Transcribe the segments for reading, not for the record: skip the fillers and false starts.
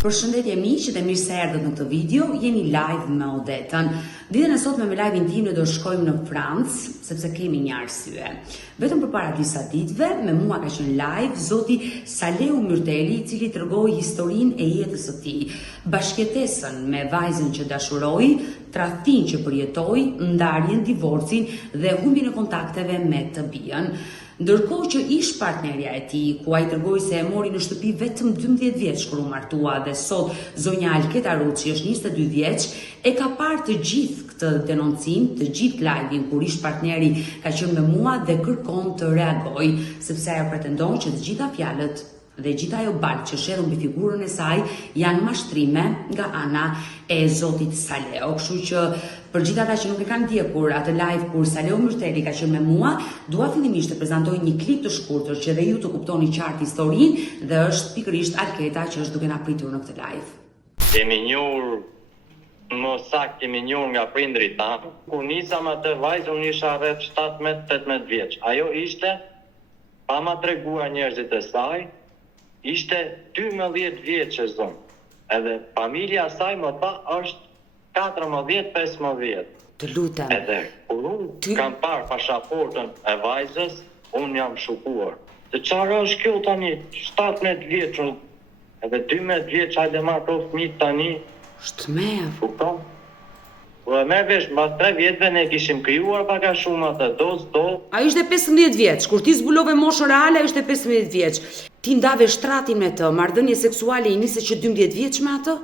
Përshëndetje miq dhe mirë se erdhët në këtë video. Jeni live me Odetën. Ditën e sotme me live-in tim ne do shkojmë në Francë sepse kemi një arsye. Vetëm përpara disa ditëve me mua ka qenë live zoti Saleu Myrteli, i cili tregoi historinë e jetës së tij, bashkëtesën me vajzën që dashuroi, tradhtin që përjetoi, ndarjen, divorcin dhe humbjen e kontakteve me të bijën. Ndërkohë që ish partnerja e tij, ku ai tregoi se e mori në shtëpi vetëm 12 vjeç kur u martua dhe sot zonja Alketa Ruçi është 22 vjeç, e ka parë të gjithë këtë denoncim, të gjithë live-in kur ish partneri ka qenë me mua dhe kërkon të reagoj, sepse ajo pretendon që të gjitha fjalët dhe gjitha ajo balë që shedhën mbi figurën e saj janë mashtrime nga ana e zotit Saleu. Kështu që për gjithë ata që nuk e kanë ndjekur atë live kur Saleu Myrteli ka qenë me mua, dua fillimisht të prezantoj një klip të shkurtër që dhe ju të kuptoni qartë historinë dhe është pikërisht Alketa që është duke na pritur në këtë live. Kemi njohur më saktë kemi njohur nga prindrit tanë. Kur nisam atë vajzën unë isha rreth 17-18 vjeç. Ajo ishte pa ma treguar njerëzit e saj, ishte 12 vjeç e zonë. Edhe familja saj më tha është 14-15. Të lutem. Edhe kur unë kam parë pasaportën e vajzës, unë jam shokuar. Se çfarë është kjo tani? 17 vjeç, edhe 12 vjeç hajde marrë këto fëmijë tani. Shtmea. Kupton? Po e merr vesh, mbas 3 vjetëve ne kishim krijuar pak a shumë atë do. Ai ishte 15 vjeç, kur ti zbulove moshën reale, ai ishte 15 vjeç. Ti ndave shtratin me të, marrëdhënie seksuale i nisi që 12 vjeç me atë?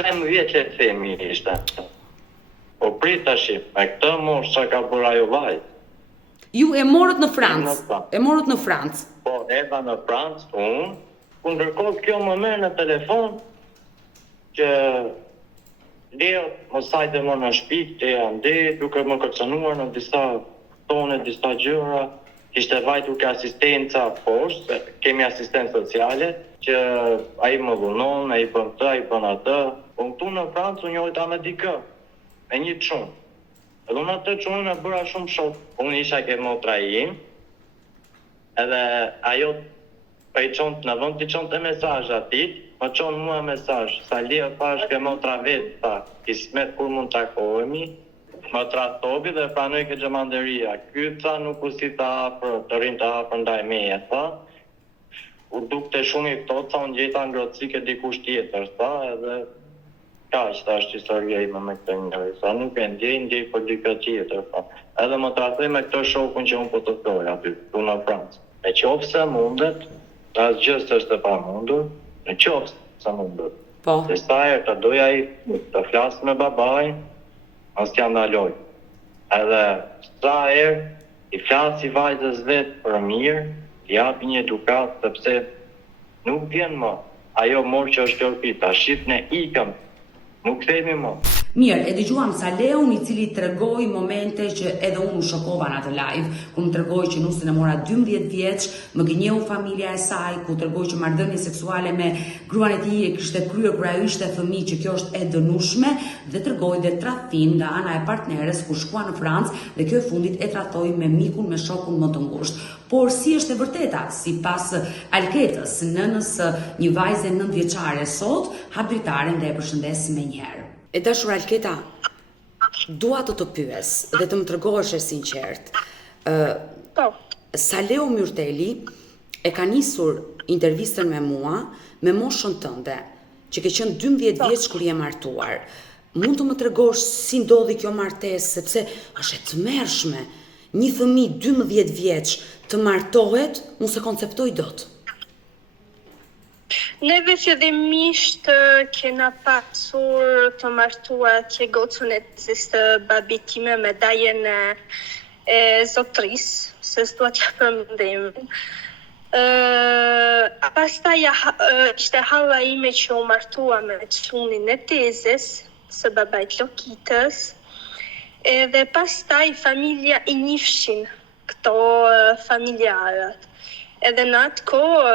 13 vjeç e themi ishte. Po prit tash, me këtë moshë çka ka bërë ajo vajzë. Ju e morët në Francë. E morët në Francë. Po, eva në Francë, unë. Ku ndërkohë kjo më merr në telefon që Leo mos hajde më në shtëpi, te ande duke më kërcënuar në disa tone, disa gjëra. Kishte vajtur ka asistenca poshtë, kemi asistencë sociale, që ai më dhunon, ai bën këtë, ai bën atë. Po këtu në Francë unë njojta me dikë, me një çun. Edhe unë atë çunën e bëra shumë shok. Unë isha ke motra im, edhe ajo për i qonë në vënd të qonë të mesazh atit, më qonë mua mesazh, sa lia pash ke motra vetë, ta, kismet kur mund të takohemi, më trahtobi dhe pranoj ke xhamanderia. Ky tha nuk u si të afër, të rinë të afër ndaj meje, tha. U dukte shumë i ftohtë, tha unë gjeta ngrohtësike dikush tjetër, tha, edhe kaq është historia ime me këtë njeri, sa nuk e ndjej për dikë tjetër, tha. Edhe më trahtoi me këtë shokun që unë po të thoj aty, tu në Francë. E qofse mundet, asgjë s'është e pamundur, në qoftë se mundet. Po. Se sa herë të doja i të flasë me babajin, mos t'ja ndaloj. Edhe sa herë i flasi vajzës vetë për mirë, t'i japi një edukat, sepse nuk vjen më. Ajo morë që është kërpit, ta shqip ne ikëm, nuk themi më. Mirë, e dëgjuam Saleun i cili tregoi momente që edhe unë u shokova në atë live, ku më tregoi që nusën e mora 12 vjeç, më gënjeu familja e saj, ku tregoi që marrëdhënie seksuale me gruan e tij e kishte kryer kur ajo ishte fëmijë, që kjo është e dënueshme, dhe tregoi dhe tradhtim nga ana e partneres kur shkua në Francë dhe kjo e fundit e tradhtoi me mikun, me shokun më të ngushtë. Por si është e vërteta, sipas Alketës, nënës një vajze 9 vjeçare sot, hap dritaren dhe e përshëndes menjëherë. E dashur Alketa, dua të pyes dhe të më tregohesh e sinqert. Saleu Myrteli e ka nisur intervistën me mua me moshën tënde, që ke qenë 12 vjeç kur je martuar. Mund të më tregosh si ndodhi kjo martesë, sepse është e tmerrshme. Një fëmijë 12 vjeç të martohet, unë se konceptoj dot. Neve fillimisht kena pasur të martuar atje gocën e të babit time me dajen e zotrisë, se s'dua t'ja përmendim. Pastaj ishte halla ime që u martua me çunin e tezës, së babait Lokitës, edhe pastaj familja i njifshin këto familjarët. Edhe në atë kohë,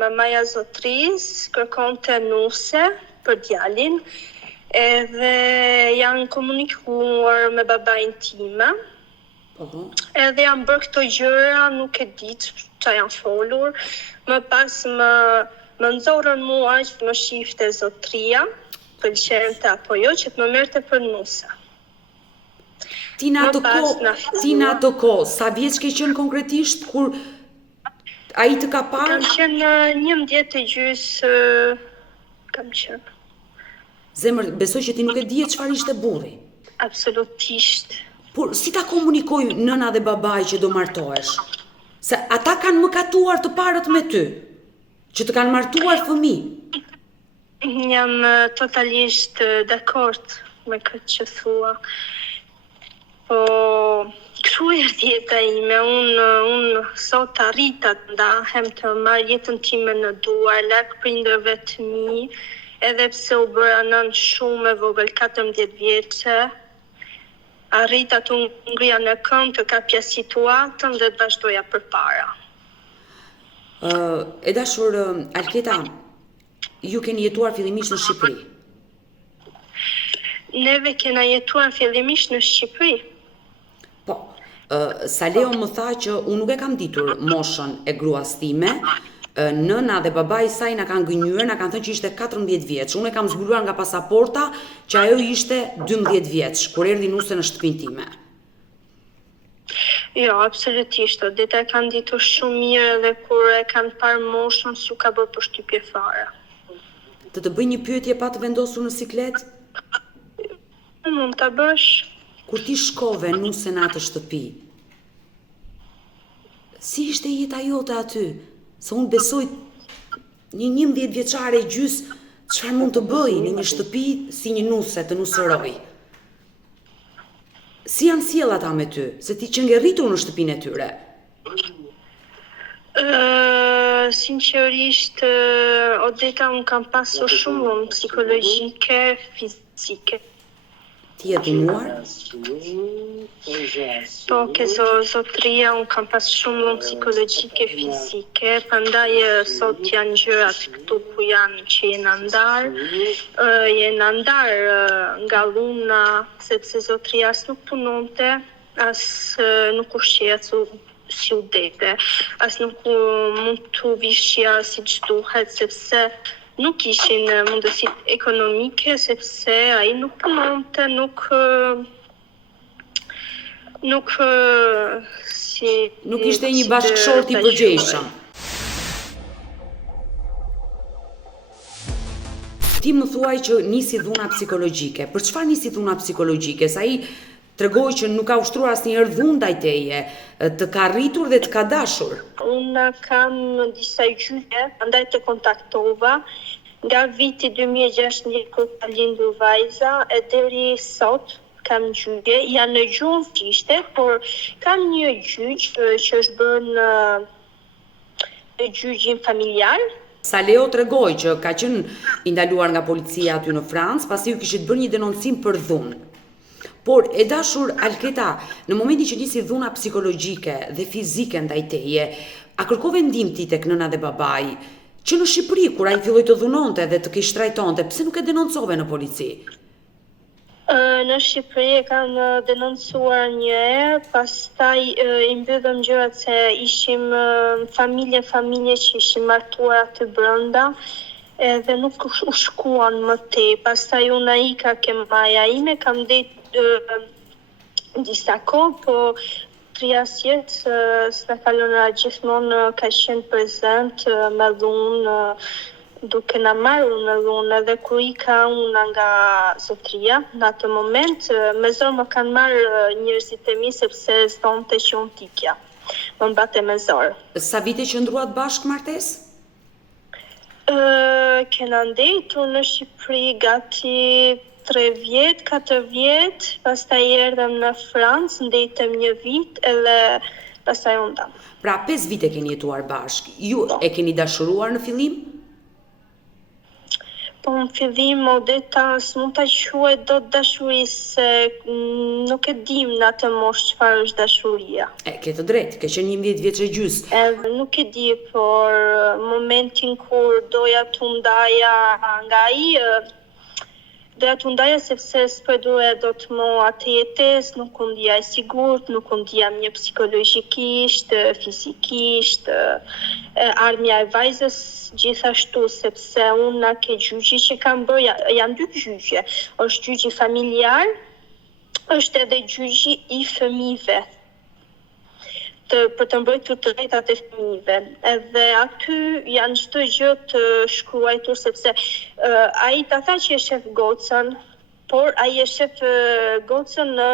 mamaja zotris kërkon të nuse për djalin, edhe janë komunikuar me babain time, Edhe jam bërë këto gjëra, nuk e di ç'a janë folur. Më pas më nxorën mua që më shifte zotria, pëlqente apo jo, që të më merrte për nusa. Ti në ato kohë, sa vjeç ke qenë konkretisht kur ai të ka parë? Kam qenë 11 e gjys, kam qenë. Zemër, besoj që ti nuk e dije çfarë ishte burri. Absolutisht. Por si ta komunikoj nëna dhe babai që do martohesh? Se ata kanë mëkatuar të parët me ty, që të kanë martuar fëmijë. Jam totalisht dakord me këtë që thua. Po, kështu është jeta ime, unë sot arrita të ndahem të marr jetën time në duar, larg prindërve të mi, edhe pse u bëra nën shumë e vogël, 14 vjeçe, arrita të ngrija në këmbë, të kapja situatën dhe të vazhdoja përpara. E dashur Alketa, ju keni jetuar fillimisht në Shqipëri? Neve kena jetuar fillimisht në Shqipëri. Po, Saleo më tha që unë nuk e kam ditur moshën e gruas time, nëna dhe babai i saj na kanë gënjur, na kanë thënë që ishte 14 vjeç. Unë e kam zbuluar nga pasaporta që ajo ishte 12 vjeç kur erdhi nuse në shtëpinë time. Jo, absolutisht. Dita e kanë ditur shumë mirë dhe kur e kanë parë moshën s'u ka bërë përshtypje fare. Të bëj një pyetje pa të vendosur në siklet? Mund ta bësh. Kur ti shkove nuse në atë shtëpi, si ishte jeta jote aty? Se unë besoj një 11 vjeçare e gjys, çfarë mund të bëj në një shtëpi si një nuse të nusëroj? Si janë sjell ata me ty, se ti që nge rritur në shtëpinë e tyre? Sinqerisht, Odeta, unë kam pasur shumë lumë psikologjike, fizike. Ti e dhunuar? Po, ke zotria, unë kam pas shumë lumë psikologjike, fizike, prandaj sot janë gjërat këtu ku janë që jenë ndar nga luna, sepse zotria as nuk punonte, as nuk ushqeja si u dete, as nuk mund të vishja si që duhet, sepse nuk ishin mundësit ekonomike, sepse ai nuk punonte, nuk ishte një bashkëshort i përgjegjshëm. Ti më thuaj që nisi dhuna psikologjike. Për çfarë nisi dhuna psikologjike? Sa ai tregoi që nuk ka ushtruar asnjëherë dhunë ndaj teje, të ka rritur dhe të ka dashur. Unë kam disa gjyqe, andaj të kontaktova nga viti 2016 kur ka lindur vajza e deri sot kam gjyqe, janë në gjuhën frishte, por kam një gjyq që është bërë në gjyqin familjar. Saleo tregoi që ka qenë i ndaluar nga policia aty në Francë, pasi ju kishit bërë një denoncim për dhunë. Por, e dashur Alketa, në momentin që nisi dhuna psikologjike dhe fizike ndaj teje, a kërkove ndihmë ti tek nëna dhe babai, që në Shqipëri, kur ai filloi të dhunonte dhe të kishte trajtonte, pse nuk e denoncove në polici? Në Shqipëri e kam denoncuar një herë, pastaj i mbyllëm gjërat se ishim familje që ishim martuar aty brenda, edhe nuk u shkuan më tej. Pastaj unë ika ke maja ime, kam disa kohë, po triasjet s'na kalon gjithmonë ka qenë prezent me dhunë, duke na marrur në dhunë, edhe kur ika unë nga zotria, në atë moment, me zor më kanë marrë njerëzit e mi, sepse s'donte që unë tikja. Më mbate me zor. Sa vite që ndruat bashkë martesë? Kena ndetur në Shqipëri gati 3 vjet, 4 vjet, pastaj erdhem në Francë, ndetëm 1 vit, edhe pastaj u ndam. Pra 5 vite keni jetuar bashkë. Ju e keni dashuruar në fillim? Po në fillim, Odeta, s'mund ta quaj dot dashuri, se nuk e dim në atë moshë çfarë është dashuria. Ke të drejtë, ke qenë 11 vjeç e gjys. Nuk e di, por momentin kur doja të ndaja nga ai, doja t'u ndaja sepse s'po doja do të më atë jetesë, nuk u ndija e sigurt, nuk u ndija mirë psikologjikisht, fizikisht, ardhmja e vajzës gjithashtu, sepse unë ke gjyqi që kam bërë, janë dy gjyqe, është gjyqi familjar, është edhe gjyqi I fëmijëve. Për të mbrojtur të drejtat e fëmijëve. Edhe aty janë çdo gjë të shkruar sepse ai ta tha që e shef gocën, por ai e shef gocën në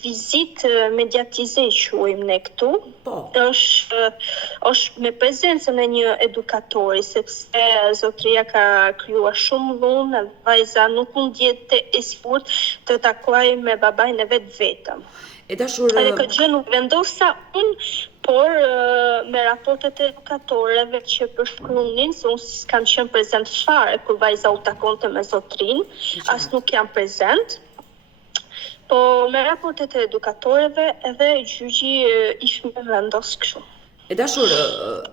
vizitë mediatize quajmë ne këtu. Po. Është me prezencën e një edukatori, sepse zotëria ka krijuar shumë dhunë, vajza nuk mund jetë e sigurt të takojë me babain e vet vetëm. E dashur, edhe këtë gjë nuk vendosa unë, por me raportet e edukatorëve që përshkruanin, se unë s'kam qenë prezent fare kur vajza u takonte me zotrin, as nuk jam prezent. Po me raportet e edukatorëve edhe gjyqi I fëmijëve vendos kështu. E dashur,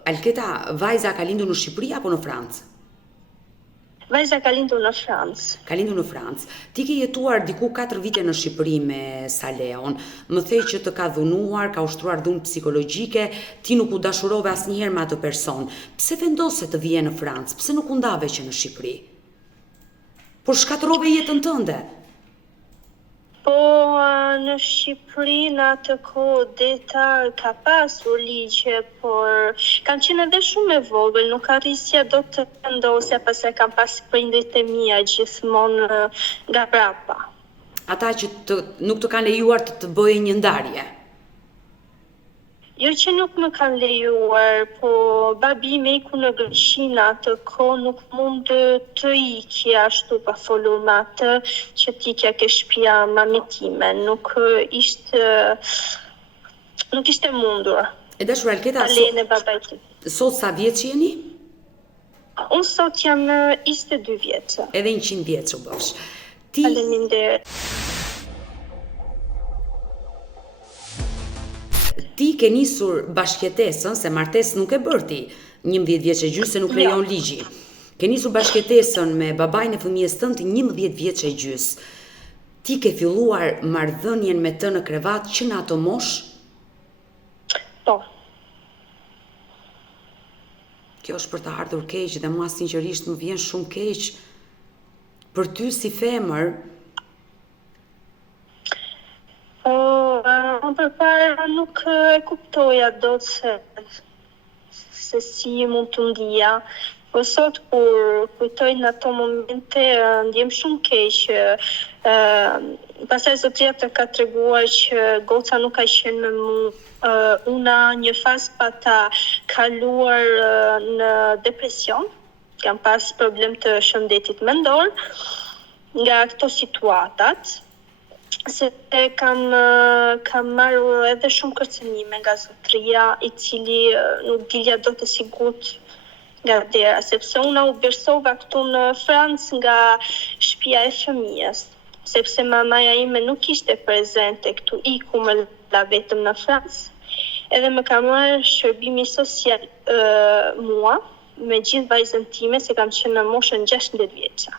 Alketa, vajza ka lindur në Shqipëri apo në Francë? Vajza ka lindur në Francë. Ka lindur në Francë. Ti ke jetuar diku 4 vite në Shqipëri me Saleon. Më thej që të ka dhunuar, ka ushtruar dhunë psikologjike, ti nuk u dashurove asnjëherë me atë person. Pse vendose të vije në Francë? Pse nuk u ndave që në Shqipëri? Por shkatërrove jetën tënde. Po në Shqipëri në atë kohë Deta ka pasur ligje, por kam qenë edhe shumë e vogël, nuk arrisja do të vendosja pasi kam pas prindrit e mia gjithmonë nga brapa. Ata që nuk të kanë lejuar të bëje një ndarje. Jo që nuk më kanë lejuar, po babi me iku në Greqinë atë kohë nuk mund të ikje ashtu pa folur me atë që t'ikja ke shtëpia mamit time, nuk ishte mundur. E dashur Alketa, lejen e babait. Sot sa vjeç jeni? Unë sot jam 22 vjeçë. Edhe 100 vjeç u bësh. Faleminderit. Ti ke nisur bashkëtesën, se martesë nuk e bërti 11 vjeç e gjys se nuk lejon ligji. Ke nisur bashkëtesën me babain e fëmijës tënd 11 vjeç e gjys. Ti ke filluar marrëdhënien me të në krevat që në ato moshë? Po. Kjo është për të ardhur keq dhe mua sinqerisht më vjen shumë keq për ty si femër. Unë përpara nuk e kuptoja dot se si mund të ndija. Po sot kur kujtoj në ato momente ndjem shumë keq. Pastaj zotria të ka treguar që goca nuk ka qenë me mua. Una një fazë pa ta kaluar në depresion, kam pas problem të shëndetit mendor nga këto situatat. Se kam marrë edhe shumë kërcënime nga zotria, I cili nuk dilja do të sigurt nga dera, sepse unë u bersova këtu në Francë nga shtëpia e fëmijës, sepse mamaja ime nuk ishte prezente këtu, iku më la vetëm në Francë, edhe më ka marrë shërbimi social mua, me gjithë vajzën time, se kam qenë në moshën 16 vjeça.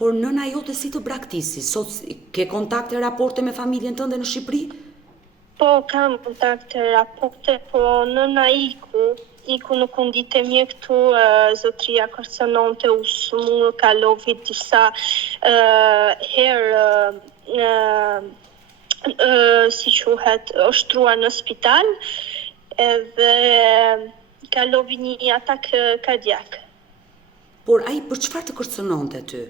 Por nëna jote si të braktisi? Sot ke kontakte, raporte me familjen tënde në Shqipëri? Po, kam kontakte, raporte, po nëna iku nuk u ndite mirë këtu, zotria kërcënonte, u kalovi disa herë, si quhet, ushtruar në spital, edhe kalovi një atak kardiak. Por ai për çfarë të kërcënonte ty?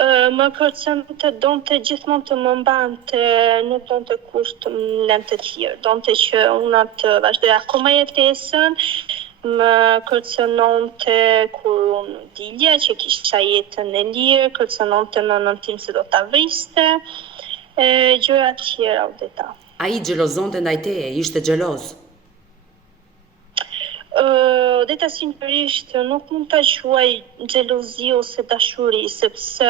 Më kërcënonte, donte gjithmonë të më mbante, nuk donte kurrë të më lënte të lirë, donte që unë të vazhdoja akoma jetesën, më kërcënonte kur unë dilja që kisha jetën e lirë, kërcënonte nënën tim se do ta vriste, gjëra të tjera u deta. Ai xhelozonte ndaj teje, ishte xheloz? Deta sinqerisht nuk mund ta quaj xhelozi ose dashuri, sepse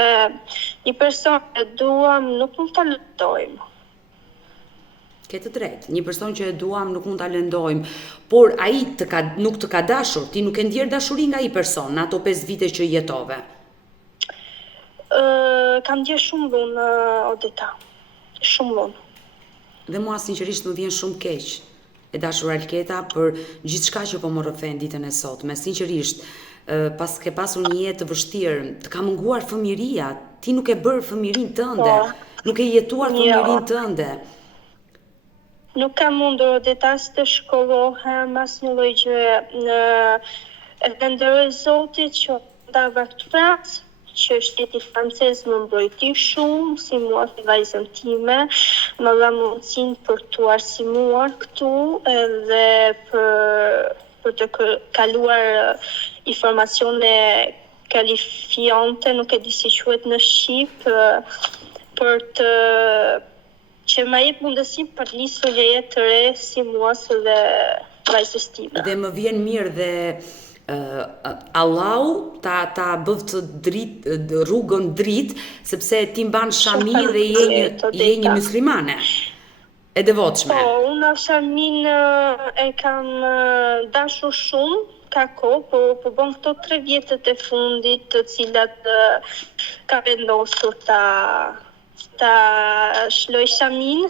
një person e duam nuk mund ta lëndojmë. Ke të drejtë, një person që e duam nuk mund ta lëndojmë, por ai nuk të ka dashur, ti nuk e ndjer dashuri nga ai person në ato 5 vite që jetove. kam dje shumë lunë, Odeta. Shumë lunë. Dhe mua sinqerisht më vjen shumë keq, e dashur Alketa, për gjithçka që po më rrëfen ditën e sotme. Sinqerisht, pas ke pasur një jetë të vështirë, të ka munguar fëmiria, ti nuk e bërë fëmirin tënde, nuk e jetuar fëmirin tënde. Nuk kam mundur Odeta as të shkollohem, as një lloj gjë. Edhe ndërë Zoti që ndava këtë Francë, që shteti francez më mbrojti shumë, si mua të vajzën time, më dha mundësinë për t'u arsimuar këtu edhe për të kaluar informacione kalifiante, nuk e di si quhet në Shqip, për të që ma jep mundësi për të nisur një jetë të re si mua dhe vajzës time. Dhe më vjen mirë dhe Allahu ta bëft rrugën dritë, sepse ti mban shami dhe je një muslimane e devotshme. Po, unë shamin e kam dashur shumë, ka kohë, po bën këto 3 vjetët e fundit, të cilat ka vendosur ta shloj shamin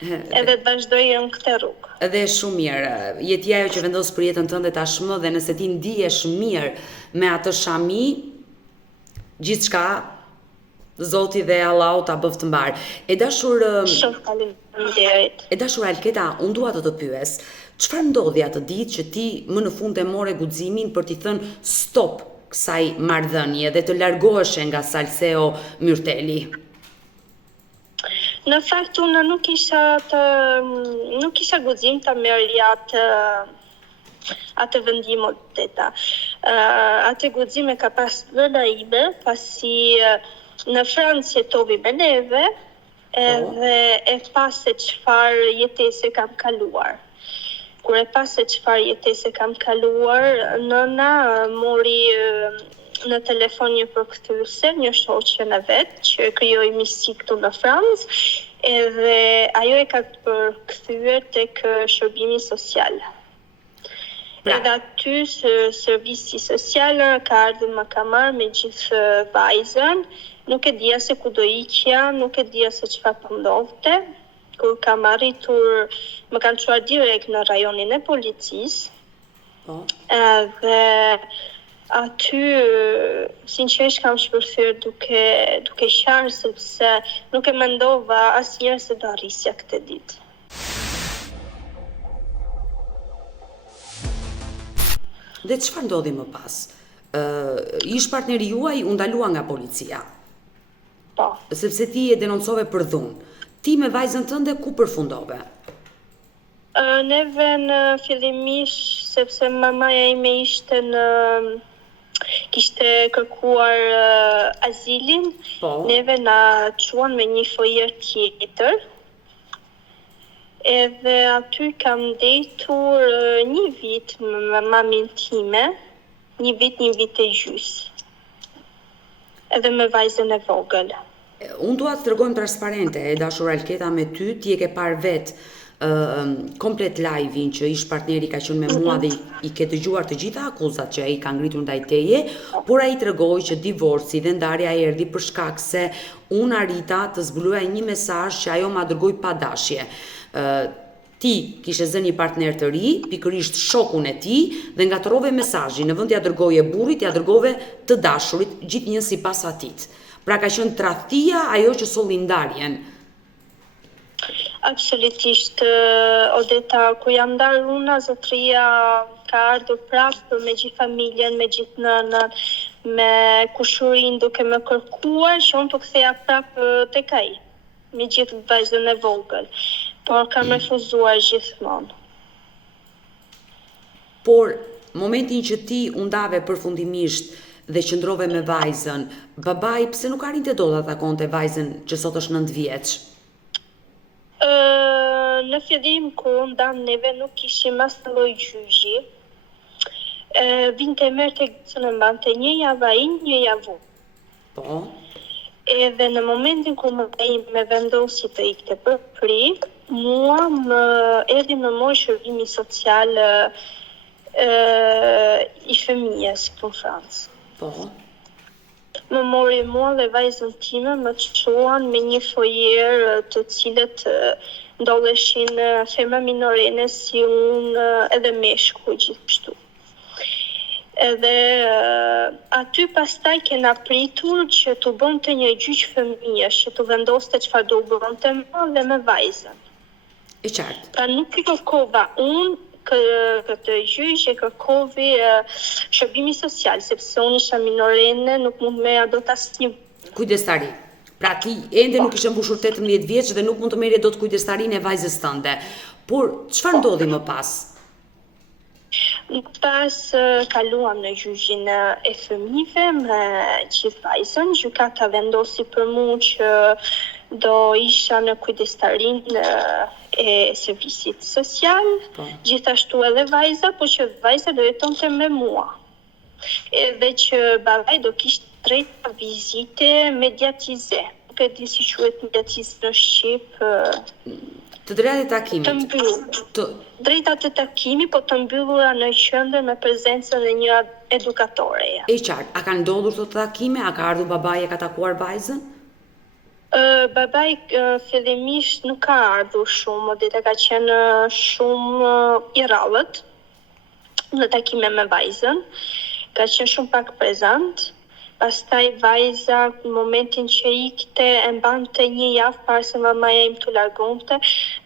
edhe të vazhdoj në këtë rrugë. Edhe shumë mirë, jeti ajo që vendos për jetën tënde tashmë, dhe nëse ti ndihesh mirë me atë shami, gjithçka Zoti dhe Allahu ta bëft mbar. E dashur Alketa, unë dua të pyes, çfarë ndodhi atë ditë që ti më në fund e more guximin për t'i thënë stop kësaj marrëdhënie dhe të largoheshe nga Salseo Myrteli? Në fakt unë nuk kisha guxim ta merrja atë vendim Odeta. Atë guxim e ka pas nëna ime, pasi në Francë jetovi me neve, edhe e pas se çfarë jetese kam kaluar. Kur e pas se çfarë jetese kam kaluar, nëna mori në telefon një përkthyese, një shoqen e vet, që krijoi miqësi këtu në Francë, edhe ajo e ka përkthyer tek shërbimi social. Edhe aty servisi social ka ardhur më ka marrë me gjithë vajzën, nuk e dija se ku do iqja, nuk e dija se çfarë po ndodhte. Kur kam arritur, më kanë çuar direkt në rajonin e policisë. Edhe aty sinqerisht kam shpërthyer duke qarë, sepse nuk e mendova asnjëherë se do arrisja këtë ditë. Dhe çfarë ndodhi më pas? Ish partneri juaj u ndalua nga policia. Po. Sepse ti e denoncove për dhunë. Ti me vajzën tënde ku përfundove? Neve në fillimisht, sepse mamaja ime kishte kërkuar azilin, neve na çuan me një foyer tjetër. Edhe aty kam ndetur 1 vit me mamin time, 1 vit e gjys. Edhe me vajzën e vogël. Unë dua të tregojmë transparente, e dashur Alketa, me ty, ti e ke parë vetë komplet live-in që ish partneri ka qenë me mua dhe i ke dëgjuar të gjitha akuzat që ai ka ngritur ndaj teje, por ai tregoi që divorci dhe ndarja erdhi për shkak se unë arrita të zbuluaj një mesazh që ajo ma dërgoi pa dashje. Ti kishe zënë një partner të ri, pikërisht shokun e tij, dhe ngatrove mesazhin, në vend t'ia dërgoje burrit, t'ia dërgove të dashurit, gjithnjë sipas atit. Pra ka qenë tradhtia ajo që solli ndarjen. Absolutisht, Odeta, ku jam ndarë una, zotëria ka ardhur prapë me gjithë familjen, me gjithë nënën, me kushurin duke më kërkuar që unë të ktheja prapë tek ai, me gjithë vajzën e vogël, por kam refuzuar gjithmonë. Por momentin që ti u ndave përfundimisht dhe qëndrove me vajzën, babai pse nuk arrinte dot ta takonte vajzën që sot është 9 vjeç? Në fillim kur ndam neve nuk kishim as lloj gjyqi. Vinte merrte gjysën e mbante një javë ai, një javë. Po. Edhe në momentin kur me vendosi të ikte për pri, mua më erdhi në moj shërbimi social i fëmijës këtu në Francë. Po. më mori mua dhe vajzën time më çuan me një foyer të cilët ndodheshin femra minorene si unë edhe meshku gjithashtu. Edhe aty pastaj kena pritur që të bënte një gjyq fëmijësh, që të vendoste çfarë do bënte dhe me vajzën. E qartë. Pra nuk i kërkova unë këtë gjyq, e kërkovi shërbimi social, sepse unë isha minorene, nuk mund me dot asnjë Kujdestari. Pra ti ende nuk ishe mbushur 18 vjeç dhe nuk mund të merrje dot kujdestarinë e vajzës tënde. Por çfarë ndodhi më pas? Pas kaluam në gjyqin e fëmijëve me gjithë vajzën, gjykata vendosi për mua që do isha në kujdestarinë e servisit social, gjithashtu edhe vajza, po që vajza do jetonte me mua. Edhe që babai do kishte drejt vizite mediatize. Nuk e di si quhet mediatize në Shqip. Të drejtat e takimit. Të mbyllur. Drejtat e takimit, po të mbyllura në qendër me prezencën e një edukatoreje. E qartë, a ka ndodhur të takime? A ka ardhur babai e ka takuar vajzën? Babai fillimisht nuk ka ardhur shumë, dhe ka qenë shumë i rrallët në takime me vajzën. Ka qenë shumë pak prezant. Pastaj vajza, në momentin që ikte, e mbante një javë para se mamaja im të largonte,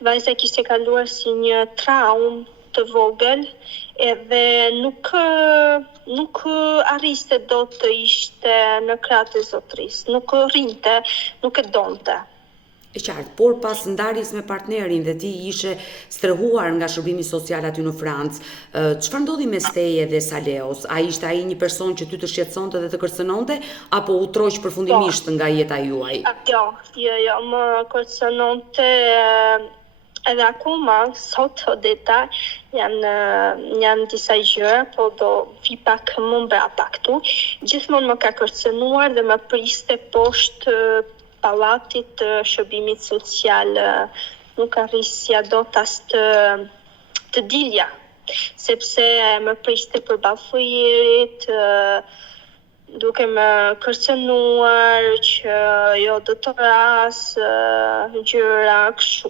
vajza kishte kaluar si një traumë të vogël, edhe nuk arriste dot të ishte në krahët e zotrisë, nuk rrinte, nuk e donte. E qartë, por pas ndarjes me partnerin dhe ti ishe strehuar nga shërbimi social aty në Francë, çfarë ndodhi mes teje dhe Saleos? A ishte ai një person që ty të shqetësonte dhe të kërcënonte, apo u troq përfundimisht nga jeta juaj? Jo, më kërcënonte edhe akoma, sot deta, janë disa gjëra, po do vi pak më mbrapa këtu. Gjithmonë më ka kërcënuar dhe më priste poshtë pallatit të shërbimit social, nuk arrisja dot as të dilja, sepse më priste përballë foyerit, duke më kërcënuar që jo do të ras, gjëra kështu,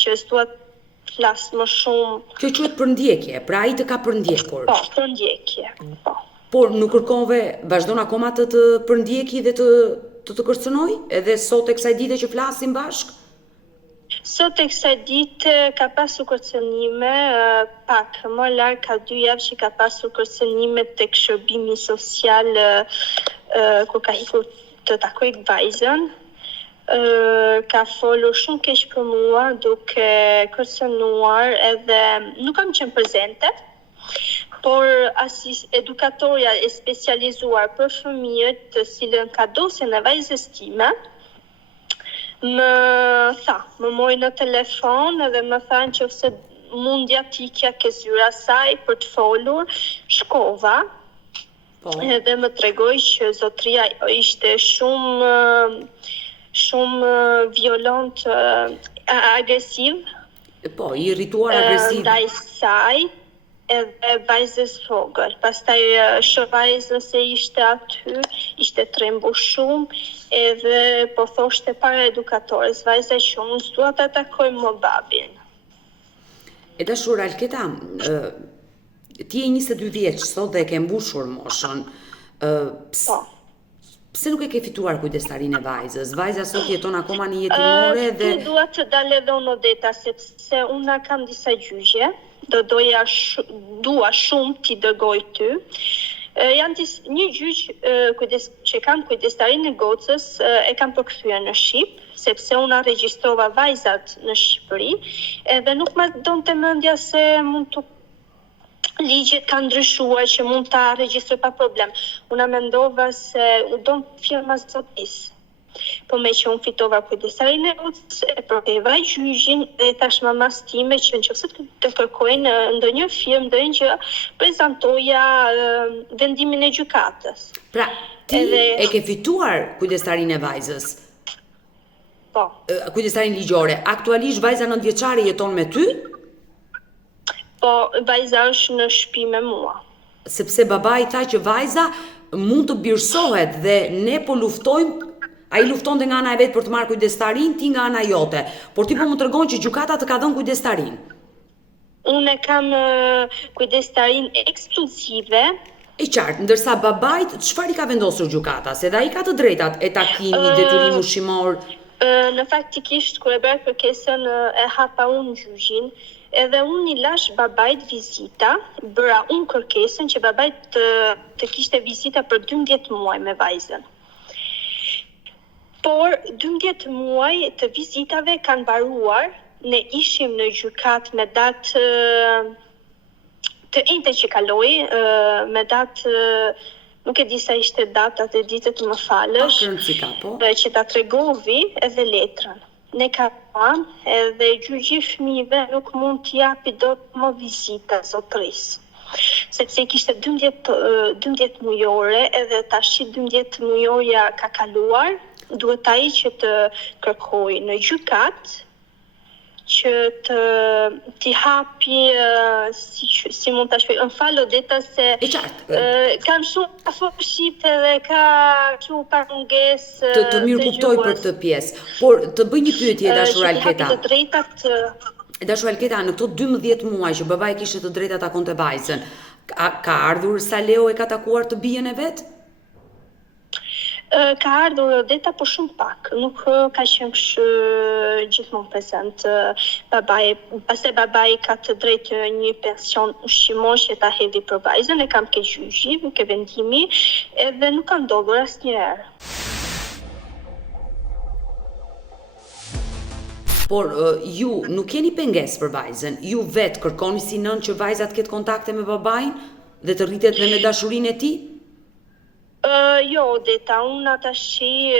që s'dua të flas më shumë. Kjo quhet përndjekje, pra ai të ka përndjekur. Po, përndjekje, po. Por nuk kërkonve, vazhdon akoma të përndjeki dhe të kërcënoj, edhe sot e kësaj dite që flasim bashk? Sot e kësaj dite ka pasur kërcënime, pak më larg ka 2 javë që ka pasur kërcënime tek shërbimi social, kur ka ikur të takoj vajzën. Ka folur shumë keq për mua, duke kërcënuar, edhe nuk kam qenë prezente, por edukatorja e specializuar për fëmijët, të cilën ka dosjen e vajzës time, më mori në telefon edhe më thanë që nëse mundja t'ikja ke zyra saj për të folur, shkova. Edhe më tregoi që zotria ishte shumë violent, agresiv. Po, i irrituar agresiv. Ndaj saj edhe vajzës vogël. Pastaj vajzën se ishte aty, ishte trembu shumë, edhe po thoshte para edukatores, vajza që unë s'dua ta takoj më babin. E dashur Alketa, ti je 22 vjeç sot dhe e ke mbushur moshën. Po. Pse nuk e ke fituar kujdestarinë e vajzës? Vajza sot jeton akoma në jetimore dhe ti dua të dalë edhe unë Odeta, sepse unë kam disa gjyqje. Dua shumë t'i dërgoj ty. Janë një gjyq që kanë kujdestarinë e Gocës, e kam përkthyer në Shqip, sepse unë regjistrova vajzat në Shqipëri, edhe nuk më donte mendja se mund të ligjet kanë ndryshuar që mund ta regjistroj pa problem. Unë mendova se u don firma zotrisë. Po me që unë fitova kujdestarinë e Gocës, e përktheva gjyqin dhe thash mamas time që nëse të kërkojnë ndonjë firmë, ndonjë gjë, prezantoja vendimin e gjykatës. Pra, ti e ke fituar kujdestarinë e vajzës? Po. Kujdestarinë ligjore. Aktualisht vajza 9 vjeçare jeton me ty? Po, vajza është në shtëpi me mua. Sepse babai tha që vajza mund të birsohet dhe ne po luftojmë. Ai lufton nga ana e vet për të marrë kujdestarin, ti nga ana jote. Por ti po më tregon që gjykata të ka dhënë kujdestarin. Unë kam kujdestarin ekskluzive. E qartë, ndërsa babait çfarë i ka vendosur gjykata? Se dhe ai ka të drejtat e takimi, detyrim ushqimor. Në faktikisht kur e bëra kërkesën e hapa unë gjyqin, edhe unë i lash babait vizita, bëra unë kërkesën që babait të kishte vizita për 12 muaj me vajzën. Por 12 muaj të vizitave kanë mbaruar, ne ishim në gjykat me datë të njëjtën që kaloi, me datë nuk e di sa ishte data të ditët më falësh, që ta tregovi edhe letrën. Ne kam edhe gjyqi fëmijëve nuk mund t'i japi dot më vizita zotërisë. Sepse kishte 12 mujore edhe tash 12 mujorja ka kaluar, duhet ai që të kërkoj në gjykat që t'i hapi si mund ta shpjegoj, më fal Odeta se kam shumë afër shqipte dhe ka kështu pamungesë të mirë kuptoj për këtë pjesë. Por të bëj një pyetje dashur Alketa. Dashur Alketa, në këto 12 muaj që babai kishte të drejtat ta konte vajzën, ka ardhur sa Leo e ka takuar të bijën e vet? Ka ardhur Odeta, por shumë pak. Nuk ka qenë gjithmonë prezent babai. Pastaj babai ka të drejtë një pension ushqimor që ta hedhi për vajzën, e kam ke gjyqi, ke vendimi, edhe nuk ka ndodhur asnjëherë. Por ju nuk keni pengesë për vajzën, ju vetë kërkoni si nën që vajza të ketë kontakte me babain dhe të rritet dhe me dashurinë e tij? Jo, Odeta, unë atashi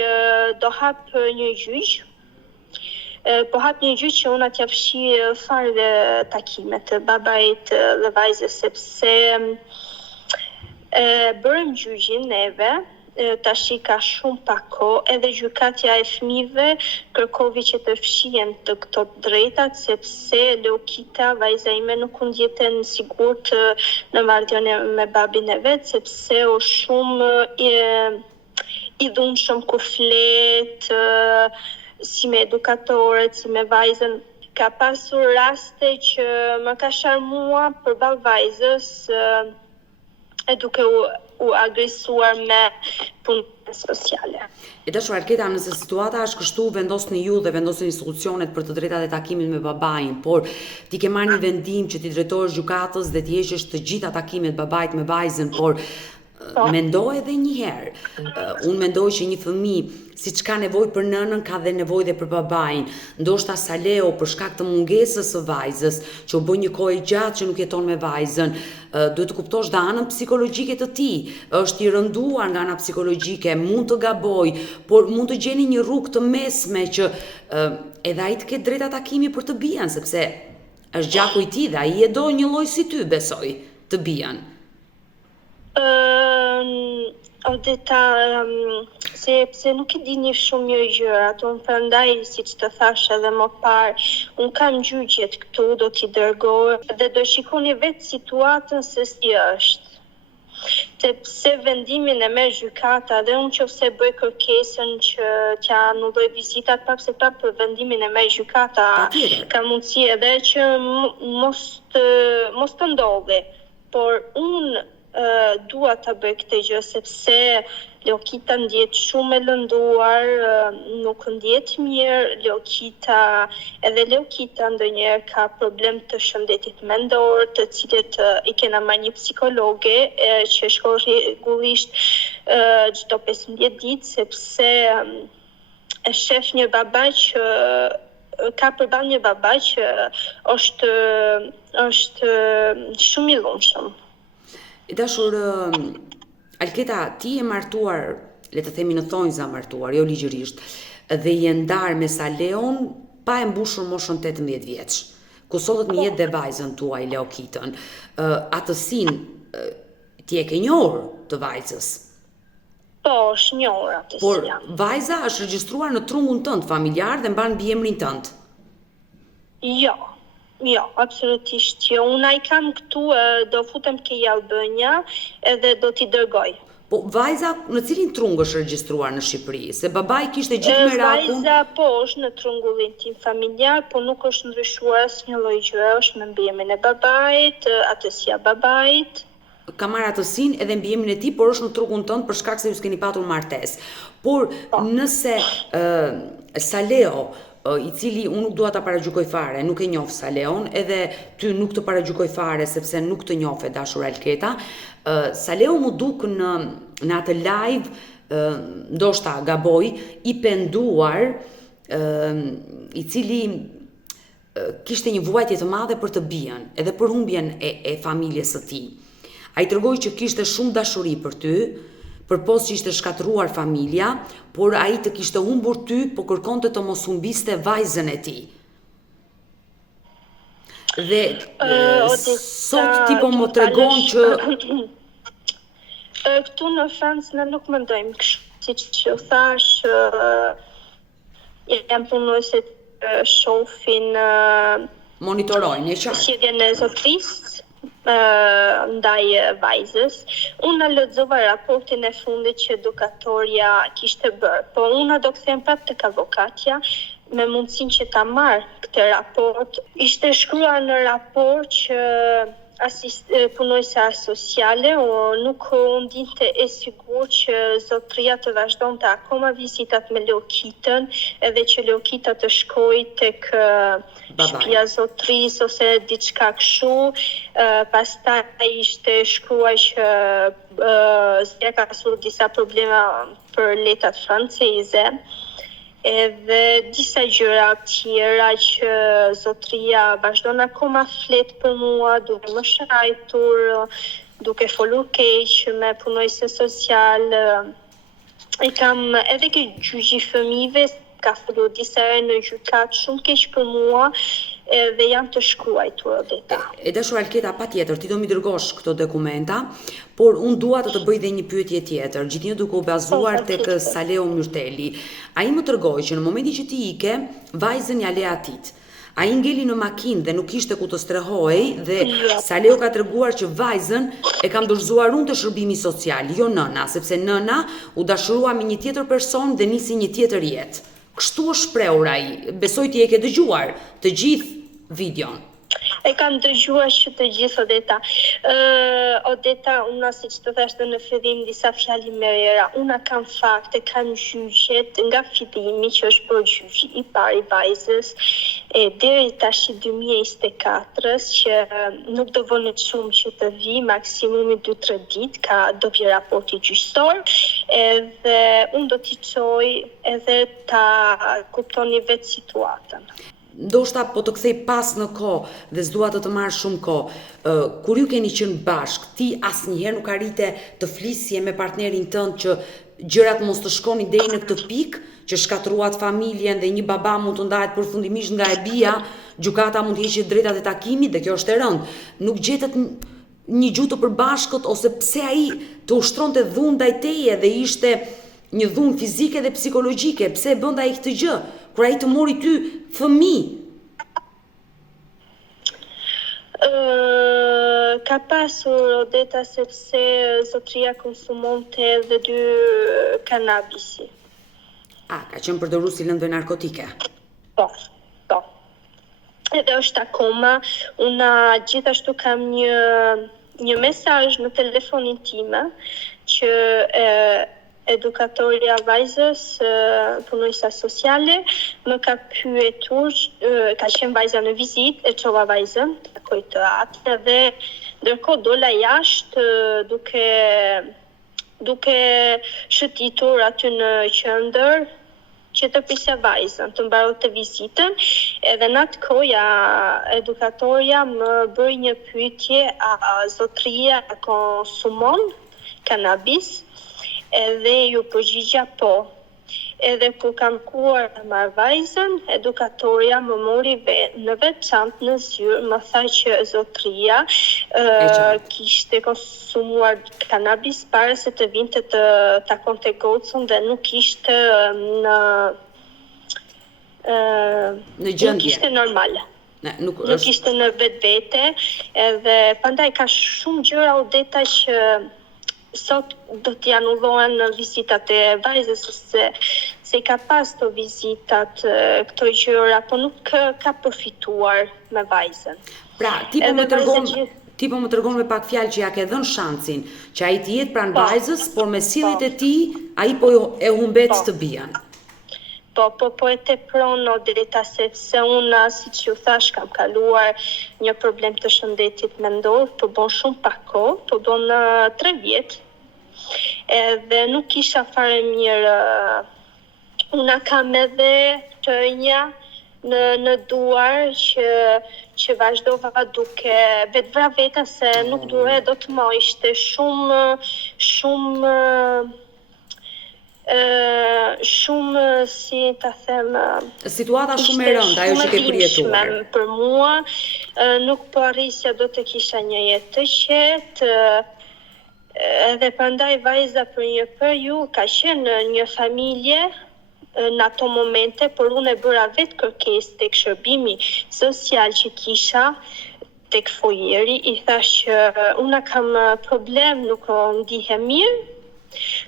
do hap një gjyq, po hap një gjyq që unë atja fshi fare takimet të babait dhe vajzës, sepse bërëm gjyqin neve, tashi ka shumë pak kohë, edhe gjykatja e fëmijëve kërkovi që të fshihen të këto drejtat, sepse Leokita, vajza ime, nuk mund jeten sigurt në marrëdhënie me babin e vet, sepse o shumë i dhunshëm kur flet, si me edukatorët, si me vajzën. Ka pasur raste që më ka sharmua përballë vajzës, duke u agresuar me punën sociale. E dashur Alketa, nëse situata është kështu, vendosni ju dhe vendosin institucionet për të drejtat e takimit me babain, por ti ke marrë një vendim që ti drejtohesh gjykatës dhe ti heqësh të gjitha takimet babait me vajzën, por mendoj edhe një herë. Unë mendoj që një fëmijë, siç ka nevojë për nënën, ka dhe nevojë dhe për babain. Ndoshta sa Leo për shkak të mungesës së vajzës, që u bë një kohë gjatë që nuk jeton me vajzën, duhet të kuptosh dhe anën psikologjike të tij. Është i rënduar nga ana psikologjike, mund të gaboj, por mund të gjeni një rrugë të mesme që edhe ai të ketë drejta takimi për të bijën, sepse është gjaku i tij dhe ai e do një lloj si ty, besoj, të bijën. Odeta, sepse nuk e dini shumë një gjërat, unë prandaj, siç të thash edhe më parë, unë kam gjyqjet këtu, do t'i dërgoj dhe do shikoni vetë situatën se si është. Sepse vendimin e merr gjykata dhe unë nëse bëj kërkesën që t'ja anulloj vizitat, prapse për vendimin e merr gjykata, ka mundësi edhe që mos të ndodhi, por unë dua ta bëj këtë gjë sepse Leokita ndjet shumë e lënduar, nuk ndjet mirë, edhe Leokita ndonjëherë ka problem të shëndetit mendor, të cilët i kena marrë një psikologe që shkon rregullisht çdo 15 ditë, sepse e shef një baba që ka përballë një baba që është shumë i dhunshëm. E dashur Alketa, ti e martuar, le të themi në thonjza martuar, jo ligjërisht, dhe je ndar me sa Leon pa e mbushur moshën 18 vjeç. Ku sollet në jetë dhe vajzën tuaj Leokitën. Atësin ti e ke njohur të vajzës? Po, është njohur atësia. Por vajza është regjistruar në trungun tënd familjar dhe mban mbiemrin tënd. Jo, absolutisht jo. Unë ai kam këtu, do futem ke Albania edhe do t'i dërgoj. Po vajza në cilin trung është regjistruar në Shqipëri? Se babai kishte gjithë merakun. Vajza po është në trungullin tim familjar, po nuk është ndryshuar asnjë lloj gjëre, është me mbiemrin e babait, atësia babait. Ka marrë atësinë edhe mbiemrin e tij, por është në trungun tënd për shkak se ju s'keni patur martesë. Por nëse Saleo, i cili unë nuk dua ta paragjykoj fare, nuk e njoh Saleon, edhe ty nuk të paragjykoj fare sepse nuk të njoh e dashur Alketa, Saleo mu duk në atë live, ndoshta gaboj, i penduar, i cili kishte një vuajtje të madhe për të bijën, edhe për humbjen e familjes së tij. Ai tregoi që kishte shumë dashuri për ty, përpos që ishte shkatruar familja, por ai të kishte humbur ty, po kërkonte të mos humbiste vajzën e tij. Dhe sot ti po më tregon që këtu në Francë ne nuk mendojmë kështu, siç që thash, janë punuese që shohin monitorojnë, e qartë. Sjelljen e zotrisë ndaj vajzës. Unë lexova raportin e fundit që edukatorja kishte bërë, po unë do kthehem prapë tek avokatja me mundësinë që ta marr këtë raport. Ishte shkruar në raport që punojësa sociale nuk ndinte e sigurt që zotria të vazhdonte akoma vizitat me Leokitën, edhe që Leokita të shkojë tek shtëpia zotrisë ose diçka kështu. Pastaj ishte shkruar që zotria ka pasur disa probleme për letrat franceze. Edhe disa gjëra tjera që zotria vazhdon akoma flet për mua, duke më shajtur, duke folur keq me punojëse social. E kam edhe ke gjyqi fëmijëve, ka folur disa herë në gjykat shumë keq për mua, dhe janë të shkruar Odeta. E dashur Alketa, patjetër, ti do mi dërgosh këto dokumenta, por unë dua të bëj dhe një pyetje tjetër, gjithnjë duke u bazuar tek Saleo Myrteli. Ai më tregoi që në momentin që ti ike, vajzën ja le atit. Ai ngeli në makinë dhe nuk kishte ku të strehohej dhe Saleo ka treguar që vajzën e kam dorëzuar unë të shërbimi social, jo nëna, sepse nëna u dashurua me një tjetër person dhe nisi një tjetër jetë. Kështu është shprehur ai. Besoj ti e ke dëgjuar të gjithë videon. E kam dëgjuar që të gjithë Odeta. Odeta, unë siç të thash në fillim disa fjalë më rera, unë kam fakte, kam gjyqet nga fillimi që është bërë gjyqi i parë i vajzës deri tash 2024 që nuk do vonet shumë që të vi, maksimumi 2-3 ditë do vi raporti gjyqësor, edhe unë do t'i çoj edhe ta kuptoni vetë situatën. Ndoshta po të kthej pas në kohë dhe s'dua të marr shumë kohë. Kur ju keni qenë bashk, ti asnjëherë nuk arrite të flisje me partnerin tënd që gjërat mos të shkonin deri në këtë pikë, që shkatruat familjen dhe një baba mund të ndahet përfundimisht nga e bia, gjykata mund të heqë drejtat e takimit dhe kjo është e rëndë. Nuk gjetet një gjuhë të përbashkët ose pse ai të ushtronte dhunë ndaj teje dhe ishte një dhunë fizike dhe psikologjike, pse e bënda ai këtë gjë? Kur ai të mori ty fëmijë? Ka pasur Odeta sepse zotria konsumonte edhe 2 kanabisi. Ka qenë përdorues i lëndëve narkotike? Po. Edhe është akoma, unë gjithashtu kam një mesazh në telefonin time që edukatorja vajzës, punojësa sociale, më ka pyetur, ka qenë vajza në vizitë, e çova vajzën, takoj të atë, dhe ndërkohë dola jashtë duke shëtitur aty në qendër që të prisja vajzën, të mbaronte vizitën, edhe në atë kohë edukatorja më bëri një pyetje, a zotria konsumon kanabis? Edhe ju përgjigja po. Edhe kur kam kuar të marr vajzën, edukatorja më mori në veçantë në zyrë, më tha që zotria kishte konsumuar kanabis para se të vinte të takonte gocën dhe nuk ishte në gjendje. Nuk ishte normale. Nuk ishte në vetvete, edhe prandaj ka shumë gjëra Odeta që sot do t'i anullohen vizitat e vajzës se ka pas të vizitat këto gjëra, po nuk ka përfituar me vajzën. Pra, ti po më tregon me pak fjalë që ja ke dhënë shansin që ai të jetë pranë vajzës, por me sjelljet e tij ai po e humbet të bijën. Po e tepron drejta sepse unë, siç ju thash, kam kaluar një problem të shëndetit mendor, po bën shumë pak kohë, po bën 3 vjet. Edhe nuk isha fare mirë. Unë kam edhe tënja në duar që vazhdova duke vetë vra veta se nuk dure do të më ishte shumë si ta them situata shumë e rëndë ajo që ke përjetuar. Për mua nuk po arrisja do të kisha një jetë të qetë, edhe prandaj vajza për një periudhë ka qenë një familje në ato momente, por unë e bëra vetë kërkesë tek shërbimi social që kisha tek fojeri, i thash që unë kam problem, nuk ndihem mirë.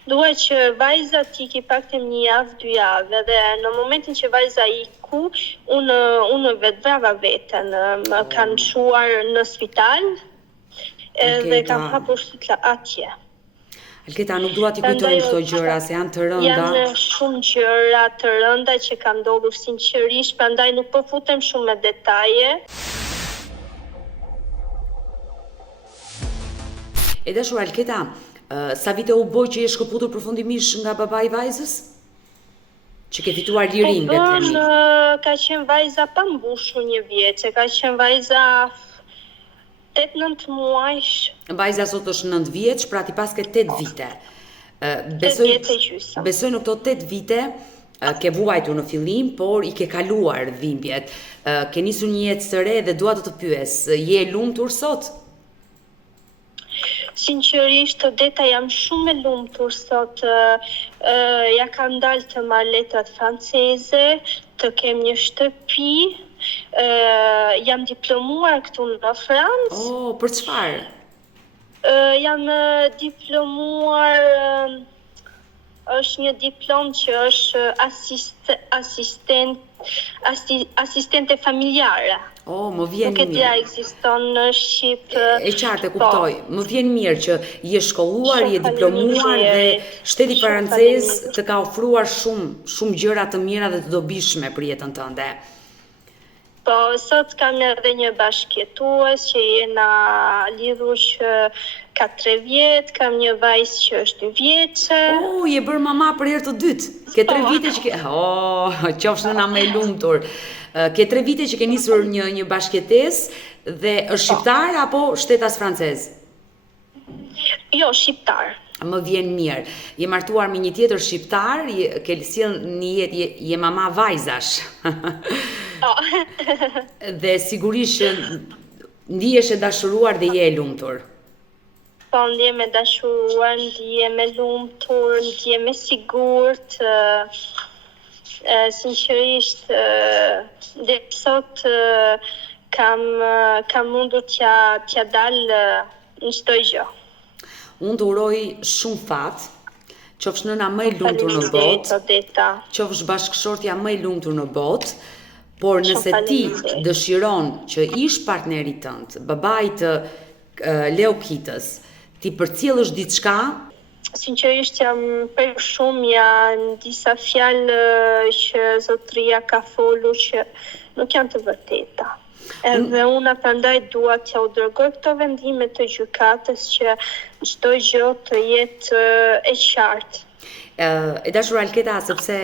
Duhet që vajza t'i paktem 1 javë, 2 javë, dhe në momentin që vajza iku, unë vetë vrava veten, më kanë mshuar në spital, dhe kam hapur shtëpia atje. Alketa, nuk dua t'i kujtojmë këto gjëra se janë të rënda. Janë shumë gjëra të rënda që kanë ndodhur sinqerisht, prandaj nuk po futem shumë me detaje. E dashur Alketa, sa vite u bë që je shkëputur përfundimisht nga baba i vajzës? Që ke fituar lirinë, le të themi. Ka qenë vajza pa mbushur 1 vjeç, ka qenë vajza 8-9 muajsh. Vajza sot është 9 vjeç, pra ti pas ke 8 vite. Besoj në këto 8 vite ke vuajtur në fillim, por i ke kaluar dhimbjet. Ke nisur një jetë së re dhe dua të pyes, je e lumtur sot? Sinqerisht, deta jam shumë e lumtur sot. Ja kam dalë të marr letrat franceze, të kem një shtëpi, jam diplomuar këtu në Francë. Oh, për çfarë? Jam diplomuar, është një diplom që është asistente familjare. Oh, më vjen mirë. Nuk e dia ekziston në Shqip. E qartë, e kuptoj. Më vjen mirë që je shkolluar, je diplomuar dhe shteti francez të ka ofruar shumë gjëra të mira dhe të dobishme për jetën tënde. Po, sot kam edhe një bashkëjetues që jena lidhur që ka 3 vjet, kam një vajzë që është 2 vjeçe. Oh, je bërë mama për herë të dytë. Ke 3 vite që ke... Oh, qofsh nëna më e lumtur. Ke 3 vite që ke nisur një bashkëjetesë dhe është shqiptar apo shtetas francez? Jo, shqiptar. Më vjen mirë. Je martuar me një tjetër shqiptar, ke sjell një jetë, je mama vajzash. Dhe sigurisht që ndihesh e dashuruar dhe je e lumtur. Po, ndihem e dashuruar, ndihem e lumtur, ndihem e sigurt. Sinqerisht, dhe sot kam mundur t'ja dalë në çdo gjë. Unë të uroj shumë fat, qofsh nëna më e lumtur në botë, qofsh bashkëshortja më e lumtur në botë, por nëse ti dëshiron që ish partneri tënd, babai të Leokitës, ti përcjellësh diçka. Sinqerisht jam për shumë, janë disa fjalë që zotëria ka folur që nuk janë të vërteta. Edhe unë prandaj dua t'ja u dërgoj këto vendime të gjykatës që çdo gjë të jetë e qartë. E dashur Alketa, sepse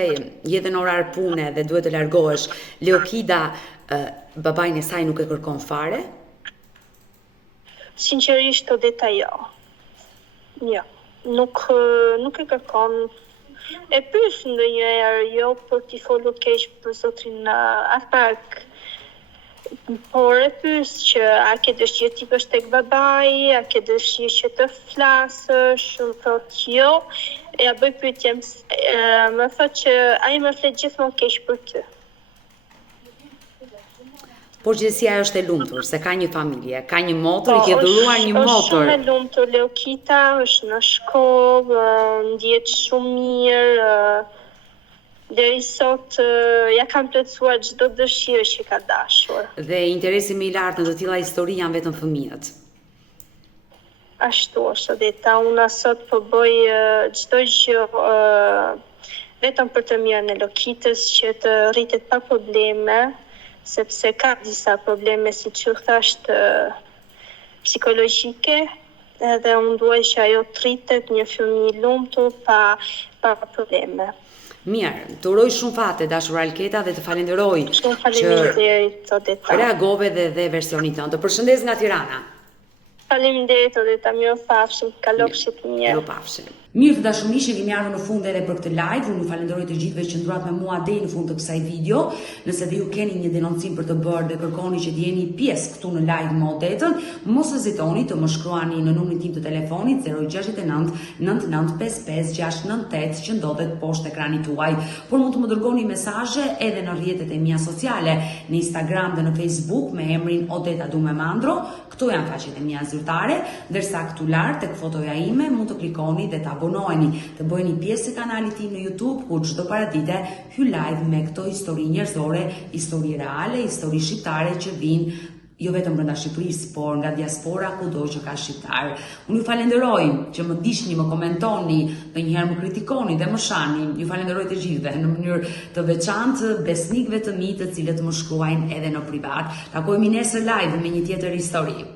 je në orar pune dhe duhet të largohesh, Leokida babain e saj nuk e kërkon fare? Sinqerisht Odeta jo. Jo, nuk e kërkon. E pyes ndonjëherë jo për t'i folur keq për zotrin Arpak. Por e pyes që a ke dëshirë t'i bësh tek babai, a ke dëshirë që të flasësh, më thot jo, ja bëj pyetje, më thot që ai më flet gjithmonë keq për ty. Por gjithësia është e lumtur, se ka një familje, ka një motor, i ke dhuruar një motor. Është shumë e lumtur, Leokita është në shkollë, ndjehet shumë mirë, deri sot ja kam plotësuar çdo dëshirë që ka dashur. Dhe interesi më i lartë në të tilla histori janë vetëm fëmijët. Ashtu është Odeta, unë sot po bëj çdo gjë vetëm për të mirën e Lokitës, që të rritet pa probleme, sepse ka disa probleme, si që thasht, psikologjike, edhe unë duaj që ajo të rritet një fëmijë lumtur pa probleme. Mirë, të uroj shumë fate, dashur Alketa, dhe të falenderoj Shumë faleminderit, Odeta. Reagove dhe versionit tënd. Të përshëndes nga Tirana. Faleminderit, Odeta, mirupafshim, kalofshit mirë. Mirupafshim. Mirë të dashurishë, kemi ardhur në fund edhe për këtë live. Unë ju falenderoj të gjithëve që ndruat me mua deri në fund të kësaj video. Nëse dhe ju keni një denoncim për të bërë dhe kërkoni që të jeni pjesë këtu në live me Odetën, mos hezitoni të më shkruani në numrin tim të telefonit 069 9955 698 që ndodhet poshtë ekranit tuaj. Por mund të më dërgoni mesazhe edhe në rrjetet e mia sociale, në Instagram dhe në Facebook me emrin Odeta Dumemandro. Këto janë faqet e mia zyrtare, ndërsa këtu lart tek fotoja ime mund të klikoni dhe të abonoheni, të bëheni pjesë e kanalit tim në YouTube, ku çdo paradite hy live me këto histori njerëzore, histori reale, histori shqiptare që vijnë jo vetëm brenda Shqipërisë, por nga diaspora kudo që ka shqiptar. Unë ju falenderoj që më dishni, më komentoni, ndonjëherë më kritikoni dhe më shani. Ju falenderoj të gjithëve në mënyrë të veçantë besnikëve të mi të cilët më shkruajnë edhe në privat. Takohemi nesër live me një tjetër histori.